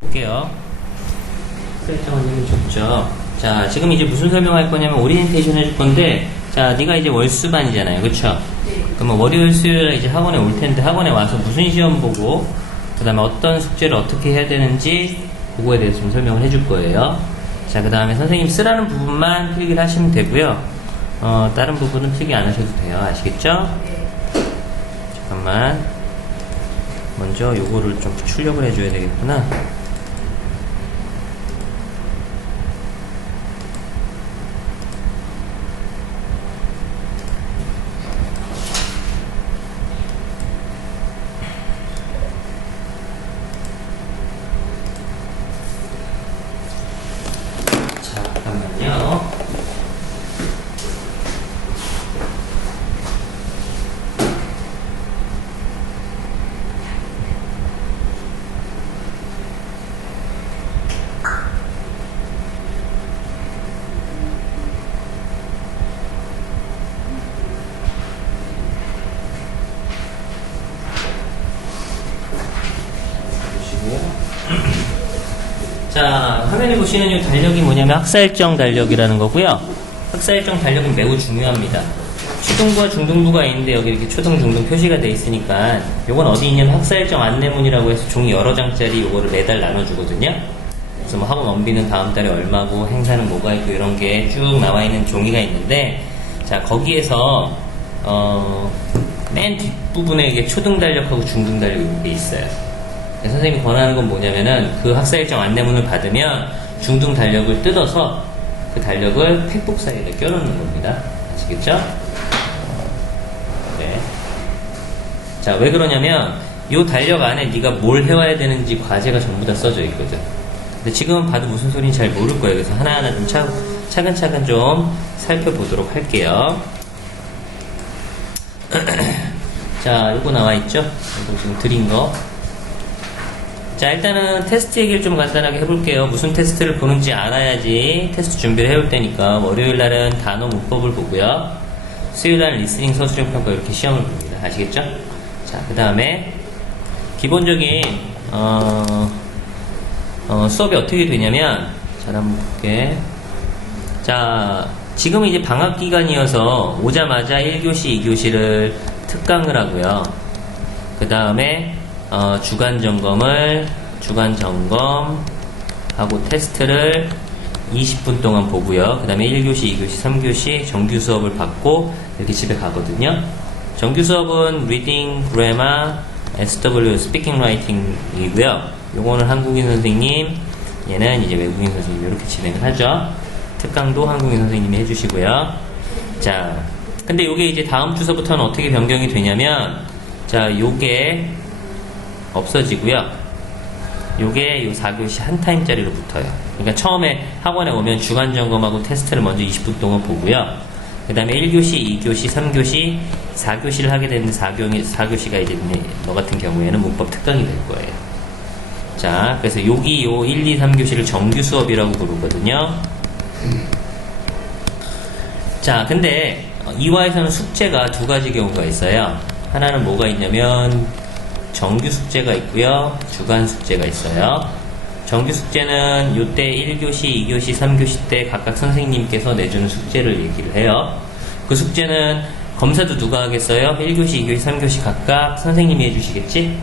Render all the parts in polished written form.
볼게요. 설정은 좋죠. 자, 지금 이제 무슨 설명할 거냐면 오리엔테이션 해줄 건데, 자, 네가 이제 월수반이잖아요, 그쵸? 네. 그러면 월요일, 수요일 이제 학원에 올 텐데 학원에 와서 무슨 시험 보고, 그 다음에 어떤 숙제를 어떻게 해야 되는지 그거에 대해서 좀 설명을 해줄 거예요. 자, 그 다음에 선생님 쓰라는 부분만 필기를 하시면 되고요. 다른 부분은 필기 안 하셔도 돼요. 아시겠죠? 네. 잠깐만. 먼저 요거를 좀 출력을 해줘야 되겠구나. 잠깐만요. 자, 화면에 보시는 이 달력이 뭐냐면 학사일정 달력이라는 거고요. 학사일정 달력은 매우 중요합니다. 초등부와 중등부가 있는데 여기 이렇게 초등, 중등 표시가 돼 있으니까 요건 어디 있냐면 학사일정 안내문이라고 해서 종이 여러 장짜리 요거를 매달 나눠주거든요. 그래서 뭐 학원 원비는 다음 달에 얼마고 행사는 뭐가 있고 이런 게 쭉 나와 있는 종이가 있는데, 자, 거기에서 맨 뒷부분에 이게 초등 달력하고 중등 달력 이렇게 있어요. 선생님이 권하는 건 뭐냐면은 그 학사일정 안내문을 받으면 중등 달력을 뜯어서 그 달력을 팩북 사이에 껴놓는 겁니다. 아시겠죠? 네. 자, 왜 그러냐면 이 달력 안에 네가 뭘 해와야 되는지 과제가 전부 다 써져 있거든. 근데 지금은 봐도 무슨 소리인지 잘 모를 거예요. 그래서 하나하나 좀 차근차근 좀 살펴보도록 할게요. 자, 요거 나와 있죠? 이거 지금 드린 거. 자, 일단은 테스트 얘기를 좀 간단하게 해볼게요. 무슨 테스트를 보는지 알아야지 테스트 준비를 해올 테니까, 월요일 날은 단어 문법을 보고요. 수요일 날은 리스닝 서술형 평가 이렇게 시험을 봅니다. 아시겠죠? 자, 그 다음에 기본적인 수업이 어떻게 되냐면, 잘 한번 볼게. 자, 지금은 이제 방학 기간이어서 오자마자 1교시, 2교시를 특강을 하고요. 그 다음에 주간 점검을 주간 점검하고 테스트를 20분 동안 보고요. 그 다음에 1교시, 2교시, 3교시 정규 수업을 받고 이렇게 집에 가거든요. 정규 수업은 Reading, Grammar, SW, Speaking, Writing이고요. 요거는 한국인 선생님, 얘는 이제 외국인 선생님 이렇게 진행을 하죠. 특강도 한국인 선생님이 해주시고요. 자, 근데 요게 이제 다음 주서부터는 어떻게 변경이 되냐면, 자, 요게 없어지고요. 요게 요 4교시 한 타임짜리로 붙어요. 그러니까 처음에 학원에 오면 주간 점검하고 테스트를 먼저 20분 동안 보고요. 그 다음에 1교시, 2교시, 3교시, 4교시를 하게 되는 4교시가 이제 너 같은 경우에는 문법 특강이 될 거예요. 자, 그래서 여기 요 1, 2, 3교시를 정규 수업이라고 부르거든요. 자, 근데 이화에서는 숙제가 두 가지 경우가 있어요. 하나는 뭐가 있냐면 정규 숙제가 있고요, 주간 숙제가 있어요. 정규 숙제는 요때 1교시, 2교시, 3교시 때 각각 선생님께서 내주는 숙제를 얘기를 해요. 그 숙제는 검사도 누가 하겠어요? 1교시, 2교시, 3교시 각각 선생님이 해주시겠지?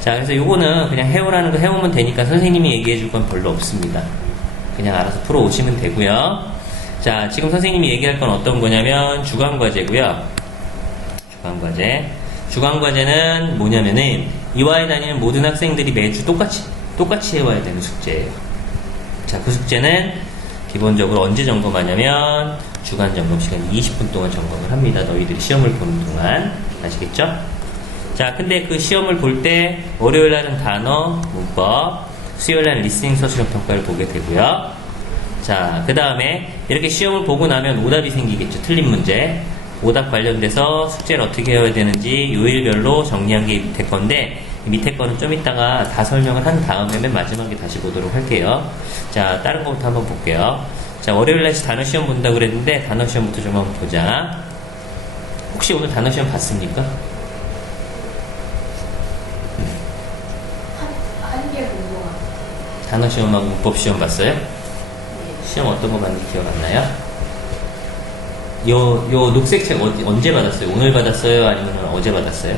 자, 그래서 요거는 그냥 해오라는 거 해오면 되니까 선생님이 얘기해 줄 건 별로 없습니다. 그냥 알아서 풀어오시면 되고요. 자, 지금 선생님이 얘기할 건 어떤 거냐면 주간 과제고요. 주간 과제. 주간 과제는 뭐냐면은 이화에 다니는 모든 학생들이 매주 똑같이 해와야 되는 숙제예요. 자, 그 숙제는 기본적으로 언제 점검하냐면 주간 점검 시간 20분 동안 점검을 합니다. 너희들이 시험을 보는 동안. 아시겠죠? 자, 근데 그 시험을 볼 때 월요일 날은 단어, 문법, 수요일 날은 리스닝 서술형 평가를 보게 되고요. 자, 그 다음에 이렇게 시험을 보고 나면 오답이 생기겠죠. 틀린 문제. 오답 관련돼서 숙제를 어떻게 해야 되는지 요일별로 정리한 게 밑에 건데, 밑에 거는 좀 이따가 다 설명을 한 다음에 맨 마지막에 다시 보도록 할게요. 자, 다른 거부터 한번 볼게요. 자, 월요일날 단어 시험 본다고 그랬는데 단어 시험부터 좀 한번 보자. 혹시 오늘 단어 시험 봤습니까? 한 개 본 것 같아요. 단어 시험하고 문법 시험 봤어요? 시험 어떤 거 봤는지 기억 안 나요? 요 녹색 책 언제 받았어요? 오늘 받았어요? 아니면 어제 받았어요?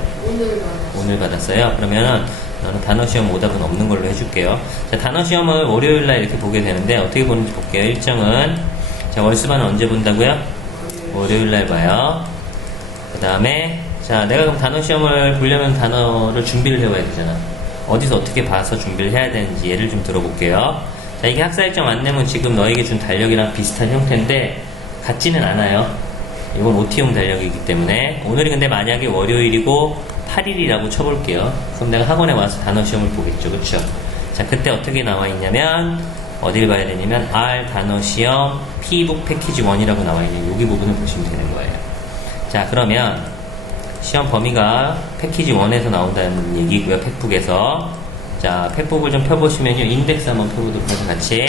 오늘 받았어요? 그러면은 너는 단어 시험 오답은 없는 걸로 해줄게요. 자, 단어 시험을 월요일날 이렇게 보게 되는데 어떻게 보는지 볼게요. 일정은 자, 월수반은 언제 본다고요? 월요일날 봐요. 그 다음에 자, 내가 그럼 단어 시험을 보려면 단어를 준비를 해와야 되잖아. 어디서 어떻게 봐서 준비를 해야 되는지 예를 좀 들어볼게요. 자, 이게 학사일정 안내문 지금 너에게 준 달력이랑 비슷한 형태인데 같지는 않아요. 이건 OT용 달력이기 때문에 오늘이 근데 만약에 월요일이고 8일이라고 쳐볼게요. 그럼 내가 학원에 와서 단어 시험을 보겠죠. 그쵸? 자, 그때 어떻게 나와 있냐면 어딜 봐야 되냐면 R 단어 시험 P북 패키지 1이라고 나와 있는 여기 부분을 보시면 되는 거예요. 자, 그러면 시험 범위가 패키지 1에서 나온다는 얘기고요. 팩북에서. 자, 팩북을 좀 펴보시면요. 인덱스 한번 펴보도록 하죠. 같이.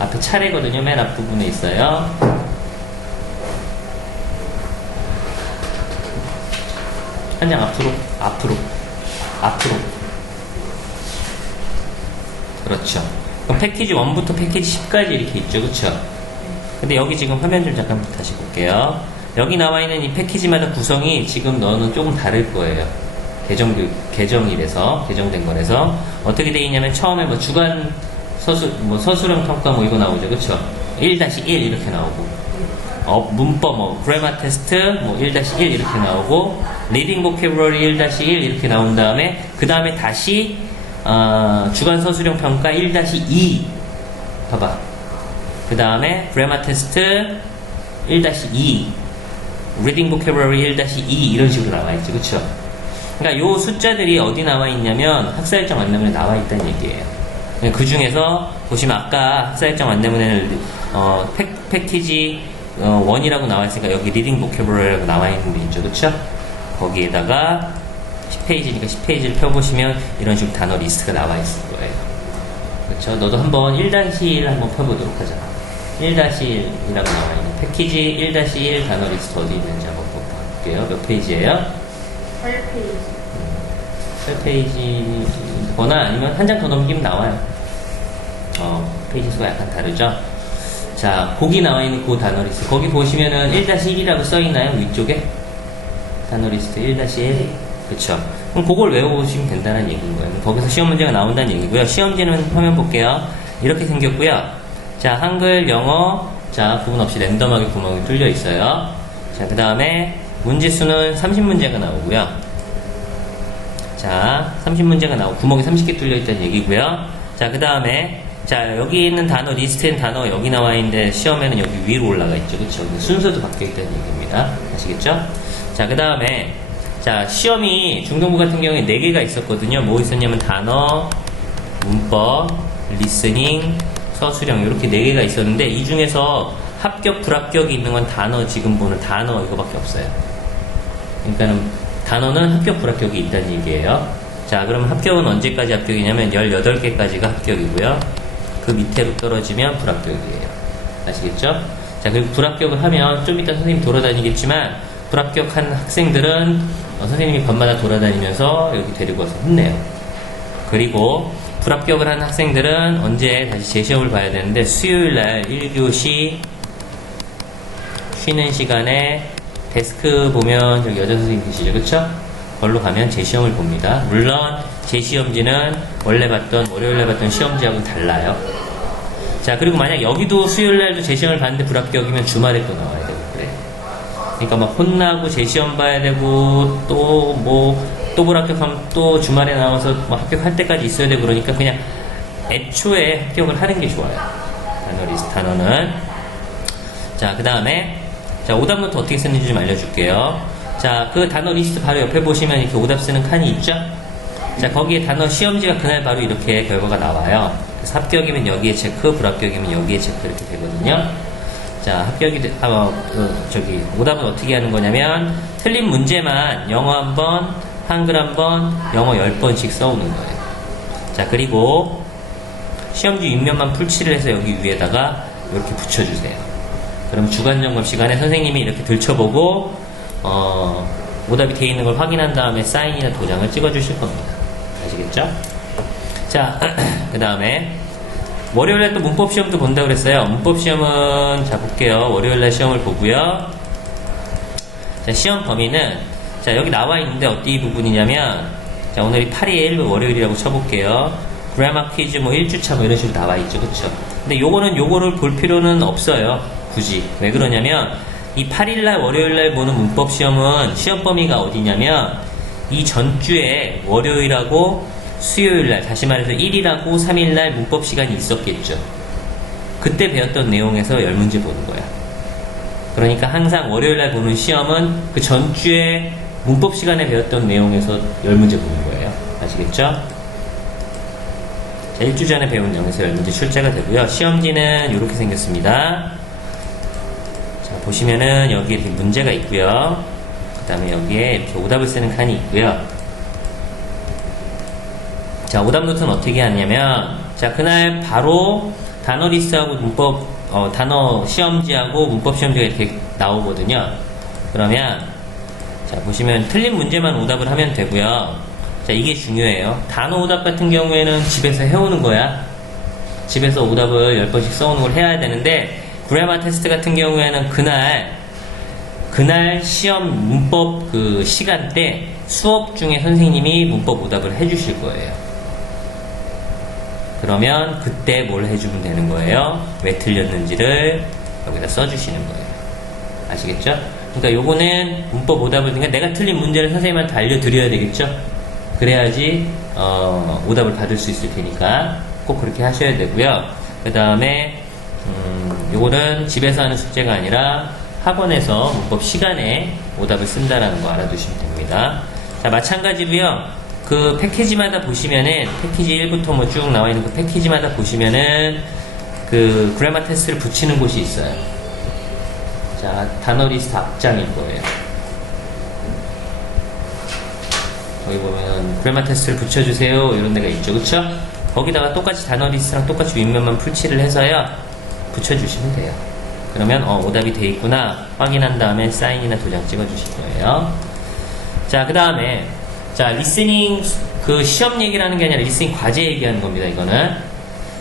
앞에 차례거든요. 맨 앞부분에 있어요. 한 장 앞으로. 그렇죠. 그럼 패키지 1부터 패키지 10까지 이렇게 있죠. 그쵸? 근데 여기 지금 화면 좀 잠깐 다시 볼게요. 여기 나와 있는 이 패키지마다 구성이 지금 너는 조금 다를 거예요. 개정이라서, 개정된 거라서. 어떻게 되어 있냐면 처음에 뭐 주간 서술형 평가 이거 나오죠. 그쵸? 1-1 이렇게 나오고. 문법 그래머 테스트 1-1 이렇게 나오고 리딩 보캐블러리 1-1 이렇게 나온 다음에 그 다음에 다시 주간 서술형 평가 1-2 봐봐. 그 다음에 그래머 테스트 1-2 리딩 보캐블러리 1-2 이런 식으로 나와 있죠. 그쵸? 그러니까 요 숫자들이 어디 나와 있냐면 학사일정 안내문에 나와 있다는 얘기예요. 그 중에서 보시면 아까 학사일정 안내문에는 패키지 1이라고 나와 있으니까 여기 리딩 보캐블러리라고 나와 있는 게 있죠. 그쵸? 거기에다가 10페이지니까 10페이지를 펴보시면 이런 식으로 단어 리스트가 나와 있을 거예요. 그쵸? 너도 한번 1-1 한번 펴보도록 하자. 1-1이라고 나와 있는 패키지 1-1 단어 리스트 어디 있는지 한번 볼게요. 몇 페이지예요? 8페이지. 8페이지거나 아니면 한 장 더 넘기면 나와요. 페이지 수가 약간 다르죠? 자, 거기 나와 있는 그 단어 리스트. 거기 보시면은 1-1이라고 써있나요? 위쪽에? 단어 리스트 1-1. 그쵸. 그럼 그걸 외워보시면 된다는 얘기인 거예요. 거기서 시험 문제가 나온다는 얘기고요. 시험지는 화면 볼게요. 이렇게 생겼고요. 자, 한글, 영어. 자, 구분 없이 랜덤하게 구멍이 뚫려 있어요. 자, 그 다음에 문제 수는 30문제가 나오고요. 자, 30문제가 나오고 구멍이 30개 뚫려 있다는 얘기고요. 자, 그 다음에 자, 여기 있는 단어, 리스트엔 단어 여기 나와 있는데 시험에는 여기 위로 올라가 있죠. 그쵸? 순서도 바뀌어 있다는 얘기입니다. 아시겠죠? 자, 그 다음에 자, 시험이 중등부 같은 경우에 4개가 있었거든요. 뭐 있었냐면 단어, 문법, 리스닝, 서술형 이렇게 4개가 있었는데 이 중에서 합격, 불합격이 있는 건 단어, 지금 보는 단어 이거밖에 없어요. 그러니까는 단어는 합격, 불합격이 있다는 얘기예요. 자, 그럼 합격은 언제까지 합격이냐면 18개까지가 합격이고요. 그 밑으로 떨어지면 불합격이에요. 아시겠죠? 자, 그리고 불합격을 하면 좀 이따 선생님이 돌아다니겠지만 불합격한 학생들은 선생님이 밤마다 돌아다니면서 여기 데리고 와서 혼내요. 그리고 불합격을 한 학생들은 언제 다시 재시험을 봐야 되는데 수요일날 1교시 쉬는 시간에 데스크 보면 저기 여자 선생님 계시죠? 그쵸? 걸로 가면 재시험을 봅니다. 물론 재시험지는 원래 봤던 월요일날 봤던 시험지하고는 달라요. 자, 그리고 만약 여기도 수요일날도 재시험을 봤는데 불합격이면 주말에 또 나와야 되고 그래. 그러니까 막 혼나고 재시험 봐야 되고 또 불합격하면 또 주말에 나와서 뭐 합격할 때까지 있어야 되고 그러니까 그냥 애초에 합격을 하는 게 좋아요. 단어 리스트 단어는. 자, 그 다음에 자, 오답 노트 어떻게 쓰는지 좀 알려줄게요. 자, 그 단어 리스트 바로 옆에 보시면 이렇게 오답 쓰는 칸이 있죠? 자, 거기에 단어 시험지가 그날 바로 이렇게 결과가 나와요. 그래서 합격이면 여기에 체크, 불합격이면 여기에 체크 이렇게 되거든요. 자, 오답은 어떻게 하는 거냐면, 틀린 문제만 영어 한 번, 한글 한 번, 영어 10번씩 써오는 거예요. 자, 그리고 시험지 윗면만 풀칠을 해서 여기 위에다가 이렇게 붙여주세요. 그럼 주간 점검 시간에 선생님이 이렇게 들춰보고, 오답이 되어 있는 걸 확인한 다음에 사인이나 도장을 찍어주실 겁니다. 아시겠죠? 자, 그 다음에 월요일에 또 문법 시험도 본다고 그랬어요. 문법 시험은, 자, 볼게요. 월요일날 시험을 보고요. 자, 시험 범위는, 자, 여기 나와 있는데 어디 부분이냐면, 자, 오늘이 8일 1일 월요일이라고 쳐볼게요. 그래머 퀴즈 뭐 1주차 뭐 이런 식으로 나와 있죠. 그쵸? 근데 요거를 볼 필요는 없어요. 굳이. 왜 그러냐면, 이 8일날 월요일날 보는 문법 시험은 시험 범위가 어디냐면, 이 전주에 월요일하고 수요일날, 다시 말해서 1일하고 3일날 문법 시간이 있었겠죠. 그때 배웠던 내용에서 10문제 보는 거야. 그러니까 항상 월요일날 보는 시험은 그 전주에 문법 시간에 배웠던 내용에서 10문제 보는 거예요. 아시겠죠? 자, 1주 전에 배운 내용에서 10문제 출제가 되고요. 시험지는 이렇게 생겼습니다. 자, 보시면은 여기 이렇게 문제가 있고요. 그 다음에 여기에 이렇게 오답을 쓰는 칸이 있고요. 자, 오답 노트는 어떻게 하냐면, 자, 그날 바로 단어 리스트하고 문법, 단어 시험지하고 문법 시험지가 이렇게 나오거든요. 그러면, 자, 보시면 틀린 문제만 오답을 하면 되고요. 자, 이게 중요해요. 단어 오답 같은 경우에는 집에서 해오는 거야. 집에서 오답을 10번씩 써오는 걸 해야 되는데, 그래머 테스트 같은 경우에는 그날 시험 문법 그 시간대 수업 중에 선생님이 문법 오답을 해주실 거예요. 그러면 그때 뭘 해주면 되는 거예요? 왜 틀렸는지를 여기다 써주시는 거예요. 아시겠죠? 그러니까 요거는 문법 오답을, 그러니까 내가 틀린 문제를 선생님한테 알려드려야 되겠죠? 그래야지 오답을 받을 수 있을 테니까 꼭 그렇게 하셔야 되고요. 그 다음에 요거는 집에서 하는 숙제가 아니라 학원에서 문법 시간에 오답을 쓴다라는 거 알아두시면 됩니다. 자, 마찬가지로요. 그 패키지마다 보시면은 패키지 1부터 뭐 쭉 나와 있는 그 패키지마다 보시면은 그 그래머 테스트를 붙이는 곳이 있어요. 자, 단어 리스트 앞장일 거예요. 거기 보면 그래머 테스트를 붙여주세요 이런 데가 있죠. 그쵸? 거기다가 똑같이 단어 리스트랑 똑같이 윗면만 풀칠을 해서요 붙여주시면 돼요. 그러면 오답이 돼 있구나 확인한 다음에 사인이나 도장 찍어 주실 거예요. 자, 그 다음에 자, 리스닝 그 시험 얘기라는 게 아니라 리스닝 과제 얘기하는 겁니다. 이거는.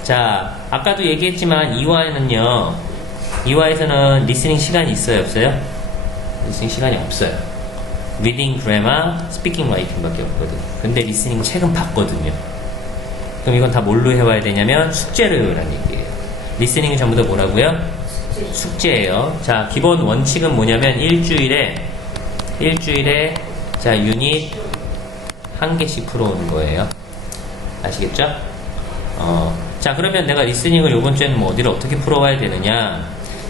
자, 아까도 얘기했지만 2화에서는 리스닝 시간이 있어요, 없어요? 리스닝 시간이 없어요. 리딩, 그래머, 스피킹, 라이팅 밖에 없거든. 근데 리스닝 책은 봤거든요. 그럼 이건 다 뭘로 해와야 되냐면 숙제로 해오라는 얘기예요. 리스닝은 전부 다 뭐라고요? 숙제예요. 자, 기본 원칙은 뭐냐면 일주일에 자, 유닛 한 개씩 풀어오는 거예요. 아시겠죠? 자, 그러면 내가 리스닝을 요번 주에는 뭐 어디를 어떻게 풀어와야 되느냐?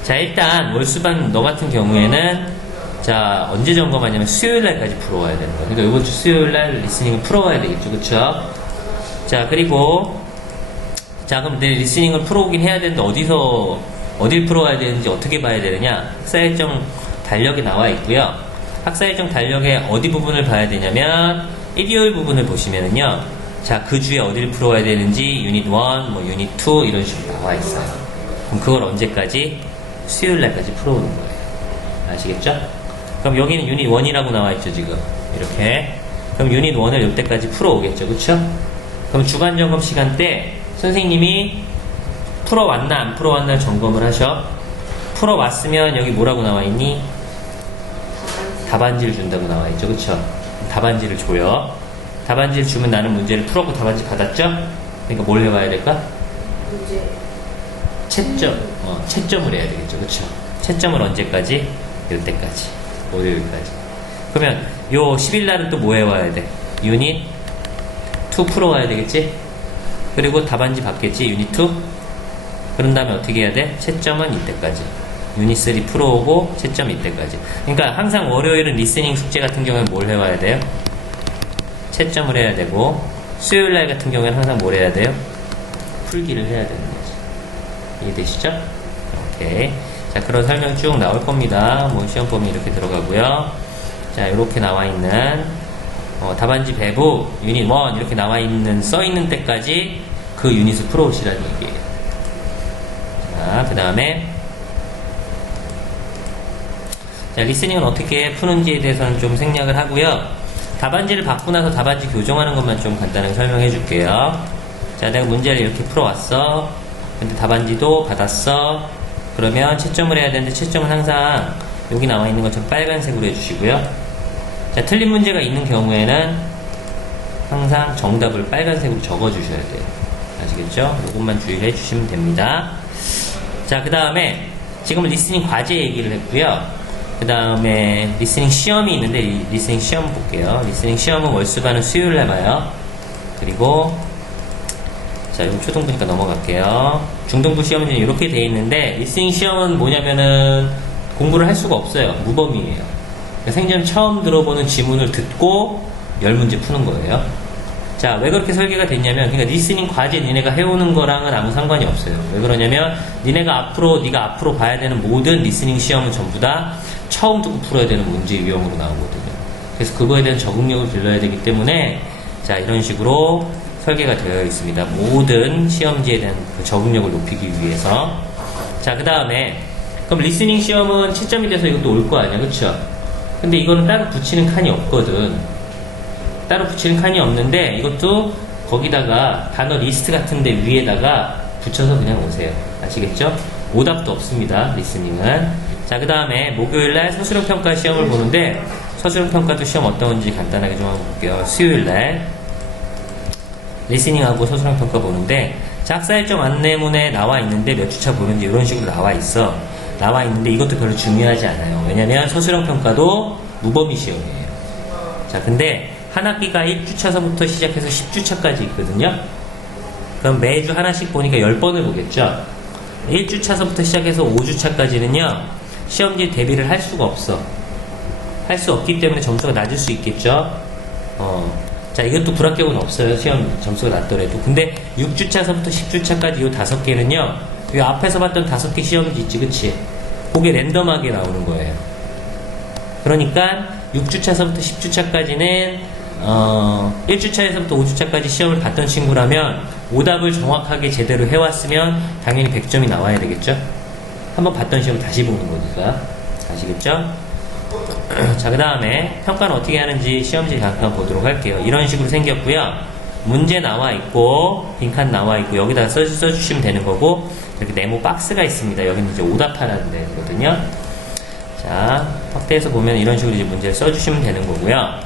자, 일단 월수반 너 같은 경우에는 자, 언제 점검하냐면 수요일날까지 풀어와야 되는 거예요. 그러니까 요번 주 수요일날 리스닝을 풀어와야 되겠죠, 그쵸? 자, 그리고 자, 그럼 내 리스닝을 풀어오긴 해야 되는데 어딜 풀어와야 되는지 어떻게 봐야 되느냐? 학사 일정 달력이 나와 있고요. 학사 일정 달력의 어디 부분을 봐야 되냐면 일요일 부분을 보시면은요. 자, 그 주에 어디를 풀어와야 되는지 유닛 1, 뭐 유닛 2 이런 식으로 나와 있어요. 그럼 그걸 언제까지? 수요일 날까지 풀어오는 거예요. 아시겠죠? 그럼 여기는 유닛 1이라고 나와 있죠, 지금. 이렇게. 그럼 유닛 1을 이때까지 풀어오겠죠, 그쵸? 그럼 주간 점검 시간 때 선생님이 풀어왔나 안 풀어왔나 점검을 하셔. 풀어왔으면 여기 뭐라고 나와 있니? 답안지를 준다고 나와 있죠, 그쵸? 답안지를 줘요. 답안지를 주면 나는 문제를 풀었고 답안지 받았죠? 그러니까 뭘 해봐야 될까? 문제. 채점을 해야 되겠죠, 그쵸? 채점을 언제까지? 이때까지. 월요일까지. 그러면 요 10일날은 또 뭐 해와야 돼? 유닛 2 풀어와야 되겠지? 그리고 답안지 받겠지, 유닛 2? 그런 다음에 어떻게 해야 돼? 채점은 이때까지. 유닛 3 풀어오고 채점 이때까지. 그러니까 항상 월요일은 리스닝 숙제 같은 경우는 뭘 해와야 돼요? 채점을 해야 되고 수요일날 같은 경우에는 항상 뭘 해야 돼요? 풀기를 해야 되는 거지. 이해되시죠? 오케이. 자, 그런 설명 쭉 나올 겁니다. 뭐 시험 범위 이렇게 들어가고요. 자, 이렇게 나와 있는 답안지 배부 유닛 1 이렇게 나와 있는 써 있는 때까지 그 유닛을 풀어오시라는 얘기예요. 자, 그 다음에 자, 리스닝은 어떻게 푸는지에 대해서는 좀 생략을 하고요. 답안지를 받고 나서 답안지 교정하는 것만 좀 간단하게 설명해 줄게요. 자, 내가 문제를 이렇게 풀어왔어. 근데 답안지도 받았어. 그러면 채점을 해야 되는데 채점은 항상 여기 나와 있는 것처럼 빨간색으로 해주시고요. 자, 틀린 문제가 있는 경우에는 항상 정답을 빨간색으로 적어주셔야 돼요. 아시겠죠? 이것만 주의를 해주시면 됩니다. 자, 그 다음에 지금 리스닝 과제 얘기를 했고요. 그 다음에 리스닝 시험이 있는데 리스닝 시험 볼게요. 리스닝 시험은 월수반은 수요일날 봐요. 그리고 자, 이거 초등부니까 넘어갈게요. 중등부 시험은 이렇게 돼 있는데 리스닝 시험은 뭐냐면은 공부를 할 수가 없어요. 무범위예요. 그러니까 생전 처음 들어보는 지문을 듣고 10문제 푸는 거예요. 자, 왜 그렇게 설계가 됐냐면, 그러니까 리스닝 과제 니네가 해오는 거랑은 아무 상관이 없어요. 왜 그러냐면 네가 앞으로 봐야 되는 모든 리스닝 시험은 전부 다 처음 듣고 풀어야 되는 문제 유형으로 나오거든요. 그래서 그거에 대한 적응력을 길러야 되기 때문에 자, 이런 식으로 설계가 되어 있습니다. 모든 시험지에 대한 그 적응력을 높이기 위해서. 자, 그 다음에 그럼 리스닝 시험은 채점이 돼서 이것도 올 거 아니야, 그쵸? 근데 이거는 따로 붙이는 칸이 없거든. 따로 붙이는 칸이 없는데 이것도 거기다가 단어 리스트 같은데 위에다가 붙여서 그냥 오세요. 아시겠죠? 오답도 없습니다. 리스닝은. 자, 그 다음에 목요일날 서술형 평가 시험을 보는데 서술형 평가도 시험 어떤 건지 간단하게 좀 한번 볼게요. 수요일날 리스닝하고 서술형 평가 보는데 작사 일정 안내문에 나와 있는데 몇 주차 보는지 이런 식으로 나와 있는데 이것도 별로 중요하지 않아요. 왜냐면 서술형 평가도 무범위 시험이에요. 자, 근데 한 학기가 1주차서부터 시작해서 10주차까지 있거든요. 그럼 매주 하나씩 보니까 10번을 보겠죠. 1주차서부터 시작해서 5주차까지는요 시험지 대비를 할 수가 없어. 할 수 없기 때문에 점수가 낮을 수 있겠죠. 자, 이것도 불합격은 없어요. 시험 점수가 낮더라도. 근데 6주차서부터 10주차까지 이 5개는요 이 앞에서 봤던 5개 시험지 있지, 그치? 그게 랜덤하게 나오는 거예요. 그러니까 6주차서부터 10주차까지는 1주차에서부터 5주차까지 시험을 봤던 친구라면 오답을 정확하게 제대로 해왔으면 당연히 100점이 나와야 되겠죠? 한번 봤던 시험을 다시 보는 거니까. 아시겠죠? 자, 그 다음에 평가는 어떻게 하는지 시험지 잠깐 보도록 할게요. 이런 식으로 생겼고요. 문제 나와 있고 빈칸 나와 있고 여기다가 써주시면 되는 거고 이렇게 네모 박스가 있습니다. 여기는 이제 오답하라는 데거든요. 자, 확대해서 보면 이런 식으로 이제 문제를 써주시면 되는 거고요.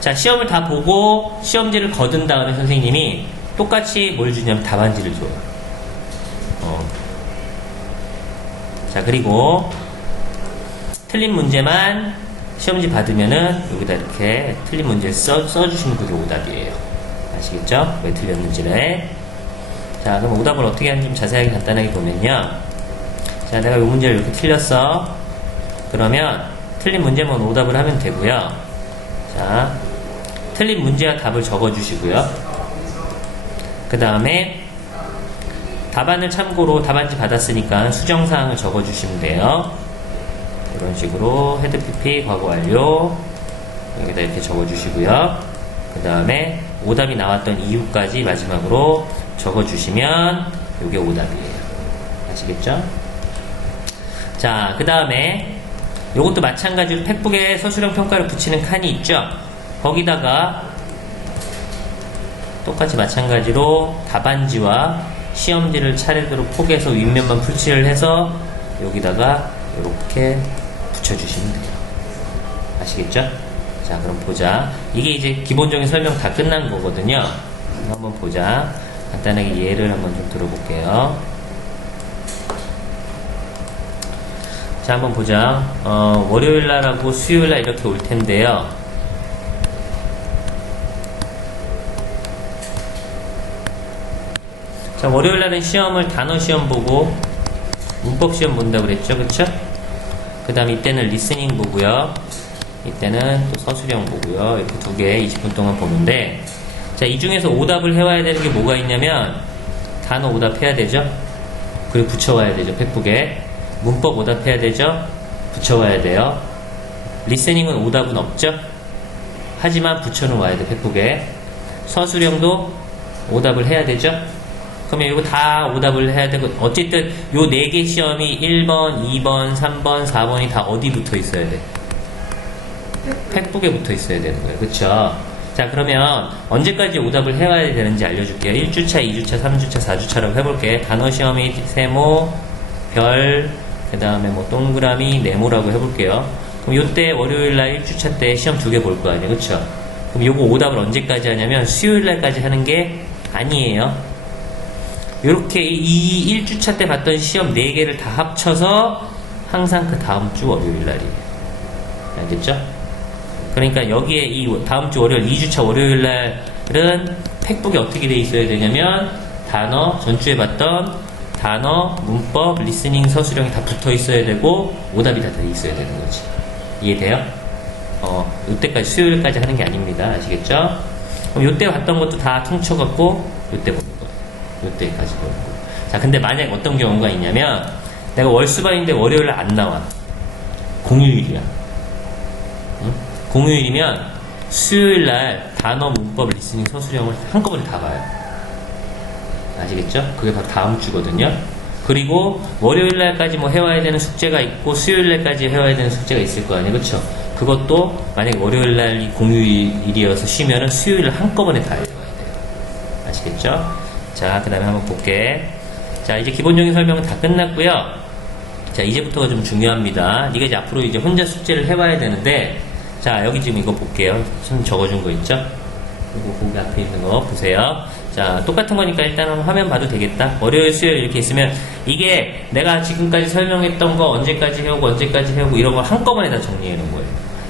자, 시험을 다 보고 시험지를 거둔 다음에 선생님이 똑같이 뭘 주냐면 답안지를 줘요. 자, 그리고 틀린 문제만 시험지 받으면은 여기다 이렇게 틀린 문제를 써주시면 그게 오답이에요. 아시겠죠? 왜 틀렸는지를. 자, 그럼 오답을 어떻게 하는지 좀 자세하게 간단하게 보면요. 자, 내가 이 문제를 이렇게 틀렸어. 그러면 틀린 문제만 오답을 하면 되고요. 자, 틀린 문제와 답을 적어주시고요. 그 다음에 답안을 참고로 답안지 받았으니까 수정사항을 적어주시면 돼요. 이런 식으로 헤드 PP 과거 완료 여기다 이렇게 적어주시고요. 그 다음에 오답이 나왔던 이유까지 마지막으로 적어주시면 이게 오답이에요. 아시겠죠? 자, 그 다음에 요것도 마찬가지로 팩북에 서술형 평가를 붙이는 칸이 있죠? 거기다가 똑같이 마찬가지로 답안지와 시험지를 차례대로 포개서 윗면만 풀칠을 해서 여기다가 이렇게 붙여주시면 돼요. 아시겠죠? 자, 그럼 보자. 이게 이제 기본적인 설명 다 끝난 거거든요. 한번 보자. 간단하게 예를 한번 좀 들어볼게요. 자, 한번 보자. 월요일날하고 수요일날 이렇게 올 텐데요. 자, 월요일날은 시험을 단어 시험 보고 문법 시험 본다고 그랬죠, 그쵸? 그 다음에 이때는 리스닝 보고요. 이때는 또 서술형 보고요. 이렇게 2개 20분 동안 보는데, 자, 이 중에서 오답을 해와야 되는 게 뭐가 있냐면 단어 오답해야 되죠. 그리고 붙여와야 되죠, 팩북에. 문법 오답해야 되죠. 붙여와야 돼요. 리스닝은 오답은 없죠. 하지만 붙여는 와야 돼, 팩북에. 서술형도 오답을 해야 되죠. 그러면 이거 다 오답을 해야 되고, 어쨌든 요 4개 시험이 1번, 2번, 3번, 4번이 다 어디 붙어 있어야 돼? 팩북에 붙어 있어야 되는 거예요. 그쵸? 자, 그러면 언제까지 오답을 해와야 되는지 알려줄게요. 1주차, 2주차, 3주차, 4주차라고 해볼게. 단어 시험 및 세모, 별, 그 다음에 뭐 동그라미, 네모라고 해볼게요. 그럼 요때 월요일날 1주차 때 시험 2개 볼 거 아니에요. 그쵸? 그럼 요거 오답을 언제까지 하냐면 수요일날까지 하는 게 아니에요. 요렇게 이 1주차 때 봤던 시험 4개를 다 합쳐서 항상 그 다음 주 월요일날이에요. 알겠죠? 그러니까 여기에 이 다음 주 월요일 2주차 월요일날은 팩북이 어떻게 돼 있어야 되냐면 단어, 전주에 봤던 단어, 문법, 리스닝, 서술형이 다 붙어 있어야 되고 오답이 다 돼 있어야 되는 거지. 이해돼요? 요때까지 수요일까지 하는 게 아닙니다. 아시겠죠? 그럼 요때 봤던 것도 다 퉁쳐갖고 요때 보는 거. 요때까지 보는 거. 자, 근데 만약 어떤 경우가 있냐면 내가 월수반인데 월요일 안 나와. 공휴일이야. 응? 공휴일이면 수요일날 단어, 문법, 리스닝, 서술형을 한꺼번에 다 봐요. 아시겠죠? 그게 바로 다음 주거든요. 그리고 월요일날까지 뭐 해와야 되는 숙제가 있고 수요일날까지 해와야 되는 숙제가 있을 거 아니에요. 그쵸? 그것도 만약에 월요일날이 공휴일이어서 쉬면은 수요일날 한꺼번에 다 해와야 돼요. 아시겠죠? 자, 그 다음에 한번 볼게. 자, 이제 기본적인 설명은 다 끝났고요. 자, 이제부터가 좀 중요합니다. 네가 이제 앞으로 이제 혼자 숙제를 해봐야 되는데, 자, 여기 지금 이거 볼게요. 손 적어준 거 있죠? 이거 거기 앞에 있는 거 보세요. 자, 똑같은 거니까 일단은 화면 봐도 되겠다. 월요일, 수요일 이렇게 있으면 이게 내가 지금까지 설명했던 거 언제까지 해오고 언제까지 해오고 이런 걸 한꺼번에 다 정리해 놓은 거예요.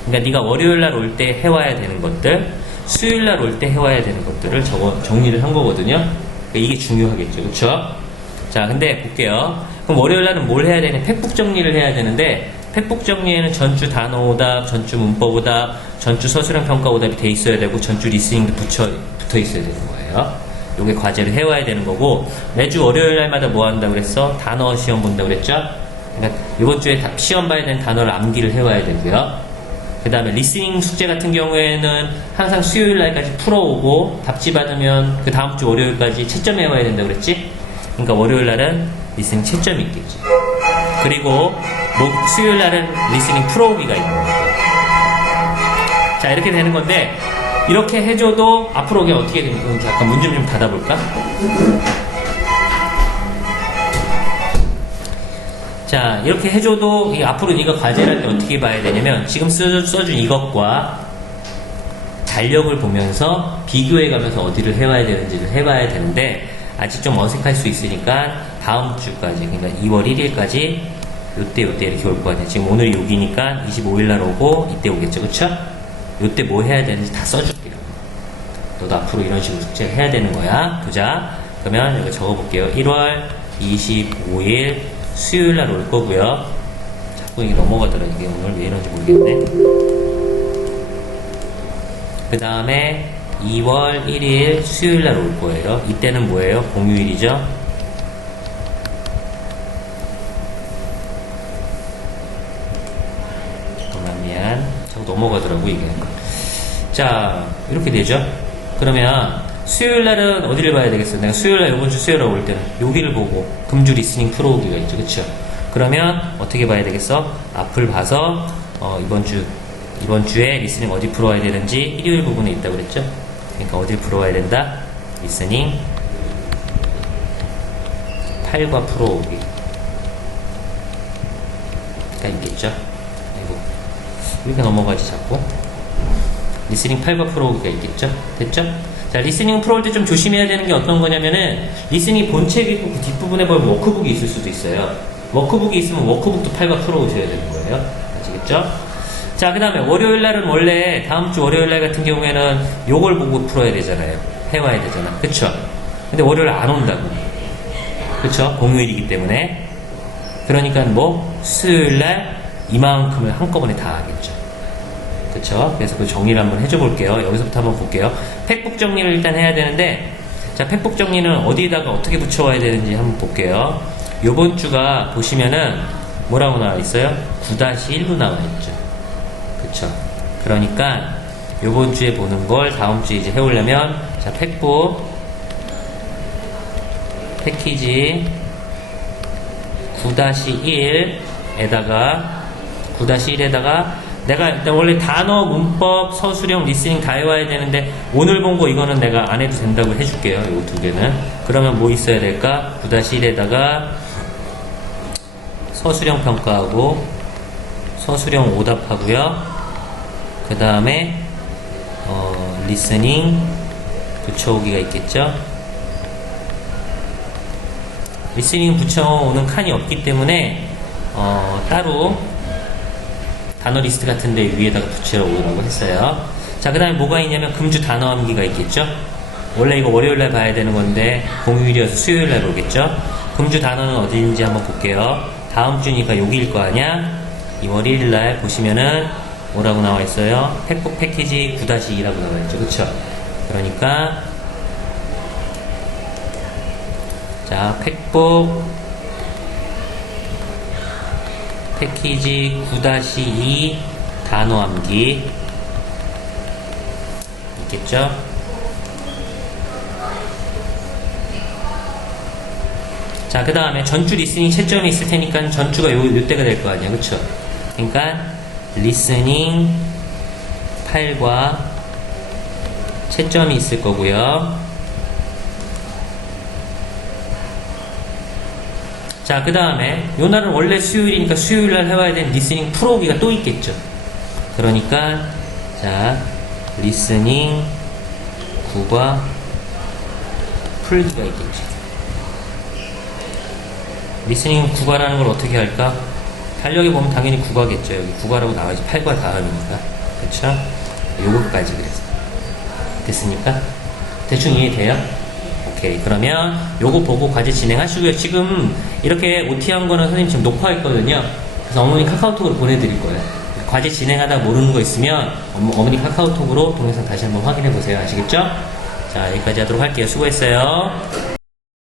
그러니까 네가 월요일 날 올 때 해와야 되는 것들, 수요일 날 올 때 해와야 되는 것들을 정리를 한 거거든요. 그러니까 이게 중요하겠죠. 그쵸? 자, 근데 볼게요. 그럼 월요일 날은 뭘 해야 되냐? 팩북 정리를 해야 되는데 팩북 정리에는 전주 단어 오답, 전주 문법 오답, 전주 서술형 평가 오답이 돼 있어야 되고 전주 리스닝도 붙어 있어야 되는 거예요. 요게 과제를 해와야 되는 거고 매주 월요일 날마다 뭐 한다고 그랬어? 단어 시험 본다고 그랬죠? 그러니까 이번 주에 시험 봐야 되는 단어를 암기를 해와야 되고요. 그 다음에 리스닝 숙제 같은 경우에는 항상 수요일 날까지 풀어오고 답지 받으면 그 다음 주 월요일까지 채점 해와야 된다고 그랬지? 그러니까 월요일 날은 리스닝 채점이 있겠지. 그리고 수요일 날은 리스닝 풀어오기가 있는 거고. 자, 이렇게 되는 건데 이렇게 해줘도 앞으로 이게 어떻게 되는지 잠깐 문 좀 닫아볼까? 자, 이렇게 해줘도 앞으로 네가 과제를 할 때 어떻게 봐야 되냐면 지금 써준 이것과 달력을 보면서 비교해가면서 어디를 해와야 되는지를 해봐야 되는데 아직 좀 어색할 수 있으니까 다음 주까지, 그러니까 2월 1일까지 요때 이렇게 올 거 아니야. 지금 오늘이 6이니까 25일날 오고 이때 오겠죠. 그쵸? 요때 뭐 해야 되는지 다 써줄게. 너도 앞으로 이런 식으로 숙제를 해야 되는 거야. 보자. 그러면 이거 적어볼게요. 1월 25일 수요일날 올 거고요. 자꾸 이게 넘어가더라. 이게 오늘 왜 이런지 모르겠네. 그 다음에 2월 1일 수요일날 올 거예요. 이때는 뭐예요? 공휴일이죠. 잠깐만 미안. 자꾸 넘어가더라고 이게. 자, 이렇게 되죠. 그러면 수요일날은 어디를 봐야 되겠어? 내가 수요일날 이번 주 수요일날 올 때는 여기를 보고 금주 리스닝 풀어오기가 있죠. 그쵸? 그러면 어떻게 봐야 되겠어? 앞을 봐서 이번 주에 리스닝 어디 풀어와야 되는지 일요일 부분에 있다고 그랬죠? 그러니까 어딜 풀어와야 된다? 리스닝 8과 풀어오기가 있겠죠? 아이고, 이렇게 넘어가지 자꾸. 리스닝 8과 풀어오기가 있겠죠? 됐죠? 자, 리스닝 풀어올 때 좀 조심해야 되는 게 어떤 거냐면은 리스닝 본책이 있고 그 뒷부분에 보면 워크북이 있을 수도 있어요. 워크북이 있으면 워크북도 8과 풀어오셔야 되는 거예요. 아시겠죠? 자, 그 다음에 월요일날은 원래 다음 주 월요일날 같은 경우에는 요걸 보고 풀어야 되잖아요. 해와야 되잖아. 그쵸? 근데 월요일 안 온다고. 그쵸? 공휴일이기 때문에. 그러니까 수요일날 이만큼을 한꺼번에 다 하겠죠. 그쵸? 그래서 그 정리를 한번 해줘 볼게요. 여기서부터 한번 볼게요. 팩북 정리를 일단 해야 되는데, 자, 팩북 정리는 어디에다가 어떻게 붙여와야 되는지 한번 볼게요. 요번 주가 보시면은 뭐라고 나와 있어요? 9-1로 나와 있죠. 그쵸? 그러니까 요번 주에 보는 걸 다음 주에 이제 해오려면, 자, 팩북 패키지 9-1에다가 내가 일단 원래 단어, 문법, 서술형, 리스닝 다 외워야 되는데 오늘 본 거 이거는 내가 안 해도 된다고 해줄게요. 이 두 개는. 그러면 뭐 있어야 될까? 9-1에다가 서술형 평가하고 서술형 오답하고요. 그 다음에 리스닝 붙여오기가 있겠죠. 리스닝 붙여오는 칸이 없기 때문에 따로 단어 리스트 같은데 위에다가 붙여 오라고 했어요. 자, 그 다음에 뭐가 있냐면 금주 단어 암기가 있겠죠. 원래 이거 월요일날 봐야 되는 건데 공휴일이어서 수요일날 보겠죠. 금주 단어는 어디인지 한번 볼게요. 다음 주니까 여기일 거 아니야. 2월 1일날 보시면은 뭐라고 나와 있어요? 팩북 패키지 9-2라고 나와 있죠. 그쵸? 그러니까 자, 팩북 패키지 9-2 단어 암기 있겠죠? 자, 그 다음에 전주 리스닝 채점이 있을 테니까 전주가 요때가 될 거 아니야. 그쵸? 그러니까 리스닝 파일과 채점이 있을 거고요. 자, 그 다음에 요 날은 원래 수요일이니까 수요일날 해와야 되는 리스닝 풀어오기가 또 있겠죠. 그러니까 자, 리스닝 9과 풀기가 있겠죠. 리스닝 9과라는 걸 어떻게 할까? 달력에 보면 당연히 9과겠죠. 여기 9과라고 나와야지. 8과 다음이니까. 그렇죠? 요거까지 그래서 됐습니까? 대충 이해돼요? 오케이. 그러면 요거 보고 과제 진행하시고요. 지금 이렇게 OT한 거는 선생님 지금 녹화했거든요. 그래서 어머니 카카오톡으로 보내드릴 거예요. 과제 진행하다 모르는 거 있으면 어머니 카카오톡으로 동영상 다시 한번 확인해 보세요. 아시겠죠? 자, 여기까지 하도록 할게요. 수고했어요.